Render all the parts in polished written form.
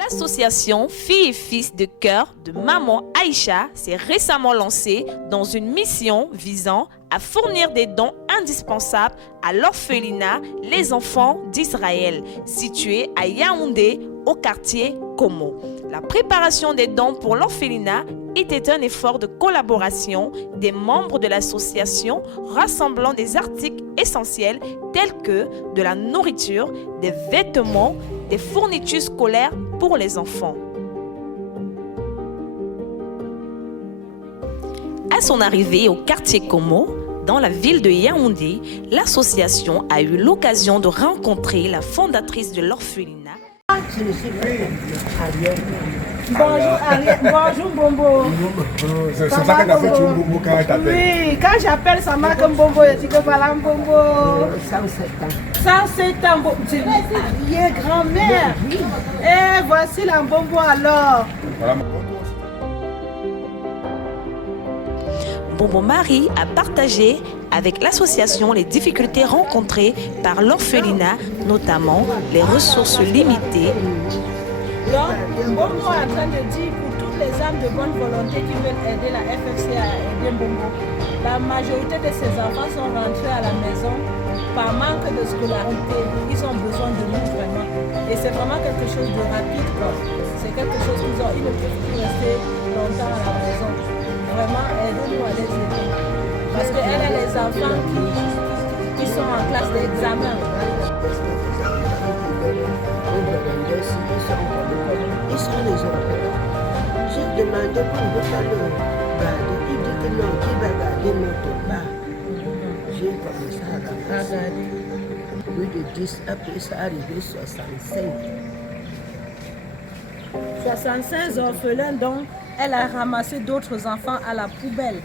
L'association Filles et Fils de Cœur de Maman Aïcha s'est récemment lancée dans une mission visant à fournir des dons indispensables à l'orphelinat Les Enfants d'Israël, situé à Yaoundé, au quartier Komo. La préparation des dons pour l'orphelinat était un effort de collaboration des membres de l'association rassemblant des articles essentiels tels que de la nourriture, des vêtements, des fournitures scolaires pour les enfants. À son arrivée au quartier Komo, dans la ville de Yaoundé, l'association a eu l'occasion de rencontrer la fondatrice de l'orphelinat. Je ne suis pas Ariel. Bonjour Ariel, bonjour Bombo. C'est ça qu'elle a fait sur Bombo quand elle t'appelle. Oui, quand j'appelle sa marque Bombo, je dis que voilà Bombo. 107 ans. 107 ans, c'est Ariel, grand-mère. Et voici la Bombo alors. Voilà. Bombo Marie a partagé avec l'association les difficultés rencontrées par l'orphelinat, notamment les ressources limitées. Donc, Bombo est en train de dire pour toutes les âmes de bonne volonté qui veulent aider la FFC à aider Bombo. La majorité de ces enfants sont rentrés à la maison par manque de scolarité. Ils ont besoin de nous vraiment. Et c'est vraiment quelque chose de rapide. C'est quelque chose qu'ils ont. Ils ne peuvent plus rester longtemps à la maison. Vraiment, aidez-nous à les aider. Parce qu'elle a les enfants qui sont en classe d'examen. Ils sont les enfants. J'ai demandé pour ne pas le garder. Il dit que non, qu'il va garder notre part. J'ai commencé à regarder. Plus de 10, après ça arrivé 65. 65 orphelins, donc elle a ramassé d'autres enfants à la poubelle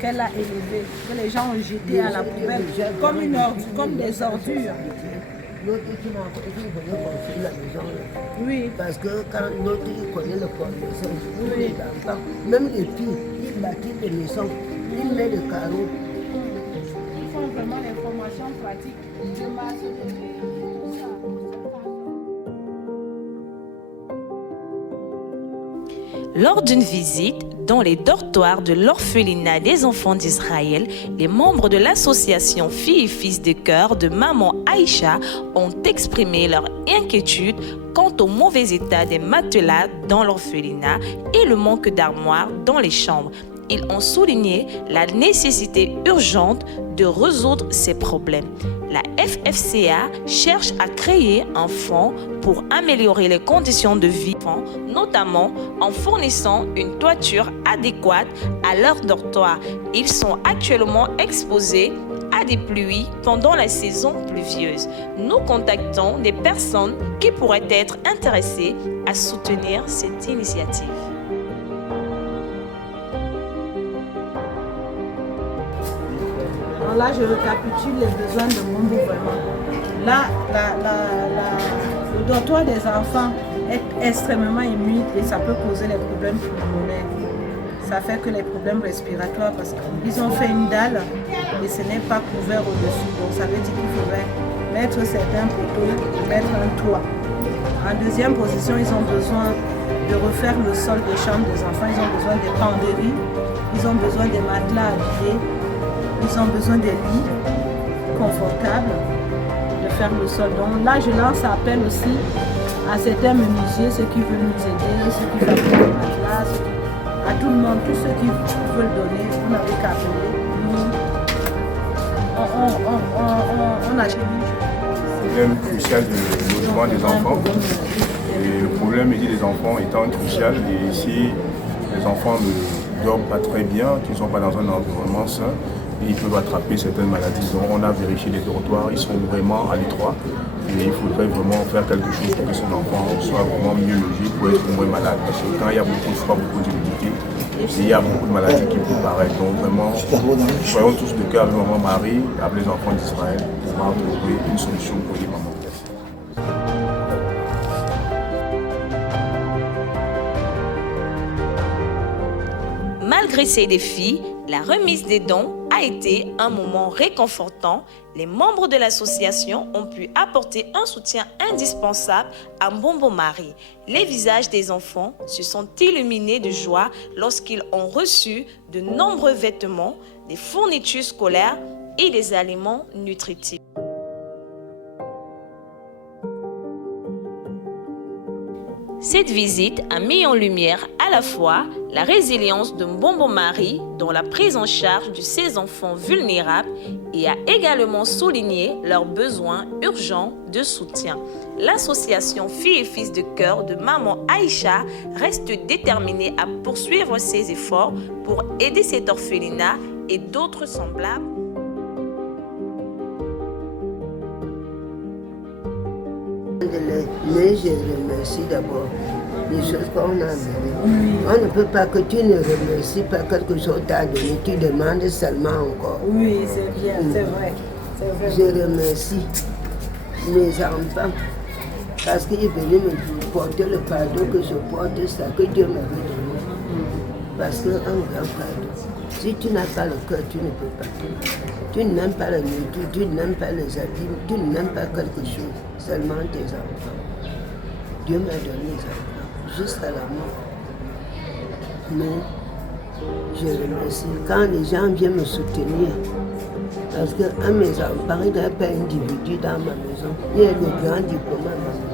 qu'elle a élevés, que les gens ont jetés à la poubelle, comme des ordures. L'autre qui m'a dit qu'il venait construire la maison. Oui. Parce que quand l'autre il connaît le corps de maison, les enfants, même les filles, ils bâtissent des maisons, ils mettent le carreau. Ils font vraiment les formations pratiques de maçonnerie, tout ça. Lors d'une visite dans les dortoirs de l'orphelinat des enfants d'Israël, les membres de l'association Filles et Fils de Cœur de Maman Aïcha ont exprimé leur inquiétude quant au mauvais état des matelas dans l'orphelinat et le manque d'armoires dans les chambres. Ils ont souligné la nécessité urgente de résoudre ces problèmes. La FFCA cherche à créer un fonds pour améliorer les conditions de vie, notamment en fournissant une toiture adéquate à leur dortoir. Ils sont actuellement exposés à des pluies pendant la saison pluvieuse. Nous contactons des personnes qui pourraient être intéressées à soutenir cette initiative. Là, je récapitule les besoins de Bombo vraiment. Là, le dortoir des enfants est extrêmement humide et ça peut causer les problèmes pulmonaires. Ça fait que les problèmes respiratoires parce qu'ils ont fait une dalle et ce n'est pas couvert au-dessus. Donc ça veut dire qu'il faudrait mettre certains poteaux, mettre un toit. En deuxième position, ils ont besoin de refaire le sol des chambres des enfants. Ils ont besoin des penderies, ils ont besoin des matelas habillés. Ils ont besoin des lits confortables, de faire le sol. Donc là, je lance appel aussi à certains menuisiers, ceux qui veulent nous aider, ceux qui fabriquent des matelas, à tout le monde, tous ceux qui veulent donner, vous n'avez qu'à appeler. On a Le problème crucial du logement des enfants. Et le problème des enfants étant crucial, et si les enfants ne dorment pas très bien, qu'ils ne sont pas dans un environnement sain, ils peuvent attraper certaines maladies. Donc on a vérifié les dortoirs, ils sont vraiment à l'étroit et il faudrait vraiment faire quelque chose pour que son enfant soit vraiment mieux logé pour être moins malade. Parce que quand il y a beaucoup de froid, beaucoup d'humidité, il y a beaucoup de maladies qui peuvent paraître. Donc vraiment, soyons tous de cœur avec Maman Marie, avec les enfants d'Israël, pour pouvoir trouver une solution pour les mamans. Malgré ces défis, la remise des dons a été un moment réconfortant. Les membres de l'association ont pu apporter un soutien indispensable à Mbombo Marie. Les visages des enfants se sont illuminés de joie lorsqu'ils ont reçu de nombreux vêtements, des fournitures scolaires et des aliments nutritifs. Cette visite a mis en lumière à la fois la résilience de Mbombo Marie dans la prise en charge de ces enfants vulnérables et a également souligné leurs besoins urgents de soutien. L'association Filles et Fils de Cœur de Maman Aïcha reste déterminée à poursuivre ses efforts pour aider cet orphelinat et d'autres semblables. Mais je remercie d'abord les choses qu'on a amenées. On ne peut pas que tu ne remercies pas quelque chose que tu as donné, tu demandes seulement encore. Oui, c'est bien, c'est vrai. Je remercie mes enfants parce qu'ils venaient me porter le cadeau que je porte, ça que Dieu m'avait donné. Parce qu'un grand cadeau, si tu n'as pas le cœur, tu ne peux pas. Tu n'aimes pas la nourriture, tu n'aimes pas les habits, tu n'aimes pas quelque chose, seulement tes enfants. Dieu m'a donné les enfants, jusqu'à la mort. Mais je remercie quand les gens viennent me soutenir. Parce qu'un de mes enfants, il n'y a pas un individu dans ma maison. Il y a des grands diplômes à ma maison.